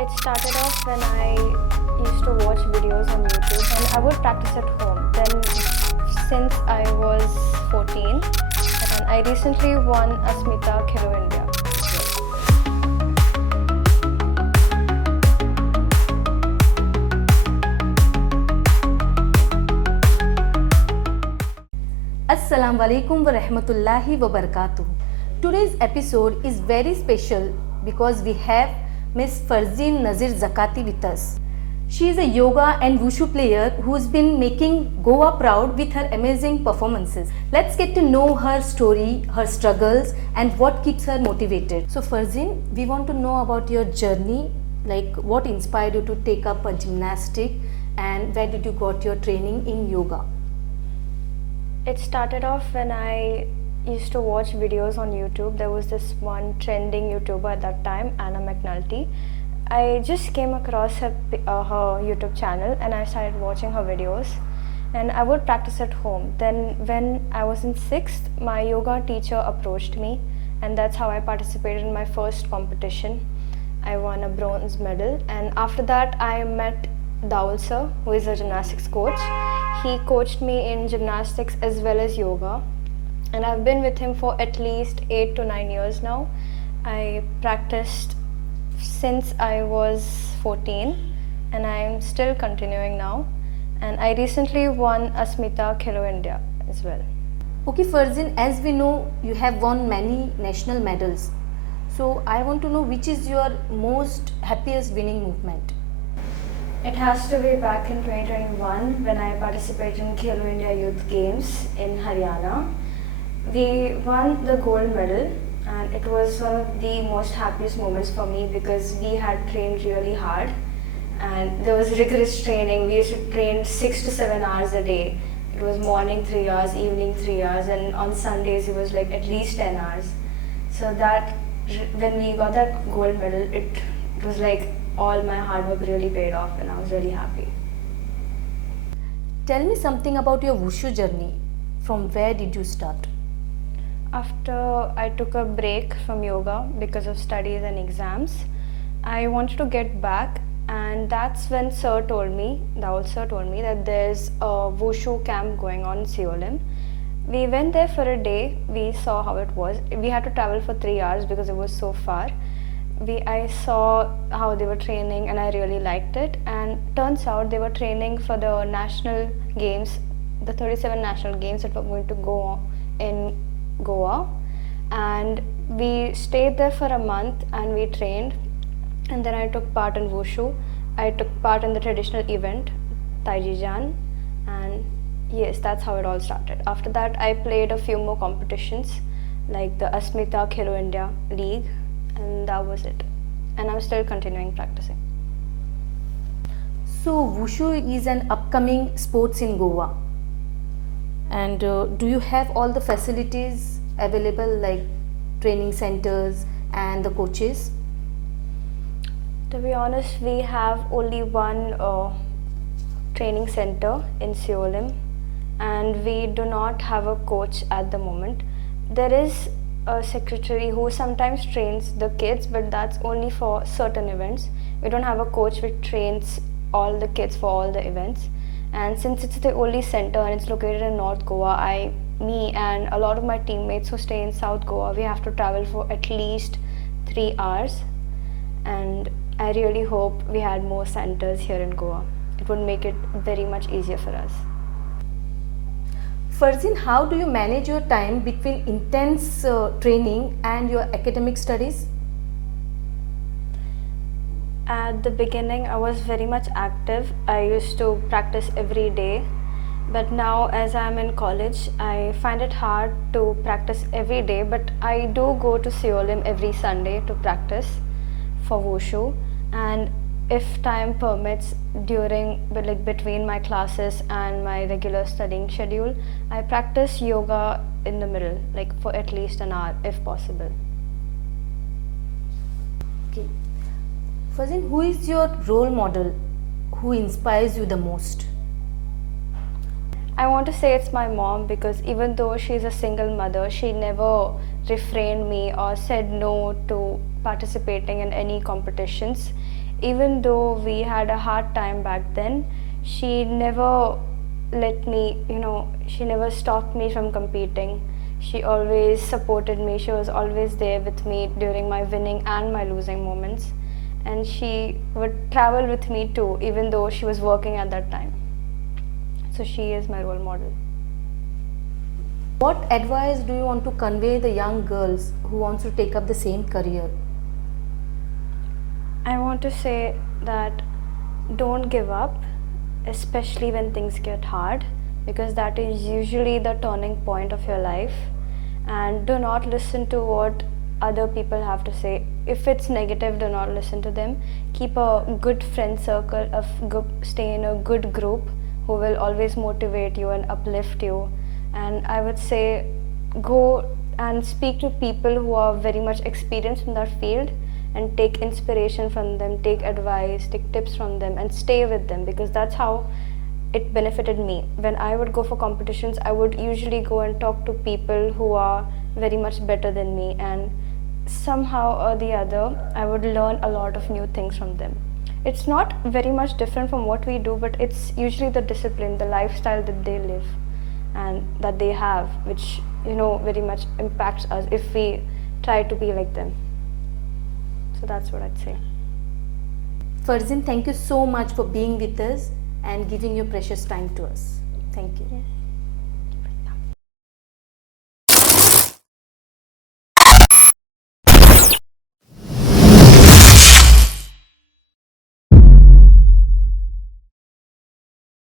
It started off when I used to watch videos on YouTube and I would practice at home. Then since I was 14 and I recently won Asmita Khelo India. Assalamu alaikum wa rahmatullahi wa barakatuh. Today's episode is very special because we have Miss Farzeen Zakati with us. She is a yoga and wushu player who's been making Goa proud with her amazing performances. Let's get to know her story, her struggles and what keeps her motivated. So Farzeen, we want to know about your journey, like what inspired you to take up a gymnastic and where did you got your training in yoga? It started off when I used to watch videos on YouTube. There was this one trending YouTuber at that time, Anna McNulty. I just came across her YouTube channel and I started watching her videos and I would practice at home. Then when I was in 6th, my yoga teacher approached me and that's how I participated in my first competition. I won a bronze medal and after that I met Daul sir, who is a gymnastics coach. He coached me in gymnastics as well as yoga and I've been with him for at least 8 to 9 years now. I practiced since I was 14 and I'm still continuing now, and I recently won Asmita Khelo India as well. Okay Farzeen, as we know you have won many national medals. So I want to know which is your most happiest winning movement? It has to be back in 2021 when I participated in Khelo India Youth Games in Haryana. We won the gold medal and it was one of the most happiest moments for me because we had trained really hard and there was rigorous training. We used to train 6 to 7 hours a day. It was morning 3 hours, evening 3 hours, and on Sundays it was like at least 10 hours. So that when we got that gold medal, it was like all my hard work really paid off and I was really happy. Tell me something about your wushu journey. From where did you start? After I took a break from yoga because of studies and exams, I wanted to get back, and that's when Daul sir told me that there's a wushu camp going on in Seolim. We went there for a day, we saw how it was. We had to travel for 3 hours because it was so far. I saw how they were training and I really liked it, and turns out they were training for the national games, the 37 national games that were going to go on in Goa, and we stayed there for a month and we trained, and then I took part in wushu. I took part in the traditional event Taiji Jan, and yes, that's how it all started. After that I played a few more competitions like the Asmita Khelo India League, and that was it, and I'm still continuing practicing. So wushu is an upcoming sports in Goa, and do you have all the facilities available like training centers and the coaches? To be honest, we have only one training center in Seolim and we do not have a coach at the moment. There is a secretary who sometimes trains the kids, but that's only for certain events. We don't have a coach which trains all the kids for all the events. And since it's the only center and it's located in North Goa, me and a lot of my teammates who stay in South Goa, we have to travel for at least 3 hours. And I really hope we had more centers here in Goa. It would make it very much easier for us. Farzeen, how do you manage your time between intense training and your academic studies? At the beginning, I was very much active. I used to practice every day. But now as I'm in college, I find it hard to practice every day. But I do go to Seolim every Sunday to practice for wushu. And if time permits, between my classes and my regular studying schedule, I practice yoga in the middle, like for at least an hour if possible. Okay. Farzeen, who is your role model? Who inspires you the most? I want to say it's my mom because even though she's a single mother, she never refrained me or said no to participating in any competitions. even though we had a hard time back then, she never let me, she never stopped me from competing. She always supported me. She was always there with me during my winning and my losing moments. And she would travel with me too, even though she was working at that time. So she is my role model. What advice do you want to convey the young girls who wants to take up the same career? I want to say that don't give up, especially when things get hard, because that is usually the turning point of your life. And do not listen to what other people have to say. If it's negative, do not listen to them. Keep a good friend circle, stay in a good group who will always motivate you and uplift you. And I would say go and speak to people who are very much experienced in that field and take inspiration from them, take advice, take tips from them, and stay with them, because that's how it benefited me. When I would go for competitions, I would usually go and talk to people who are very much better than me, and somehow or the other I would learn a lot of new things from them. It's not very much different from what we do, but it's usually the discipline, the lifestyle that they live and that they have, which very much impacts us if we try to be like them. So that's what I'd say. Farzeen, thank you so much for being with us and giving your precious time to us. Thank you. Yes.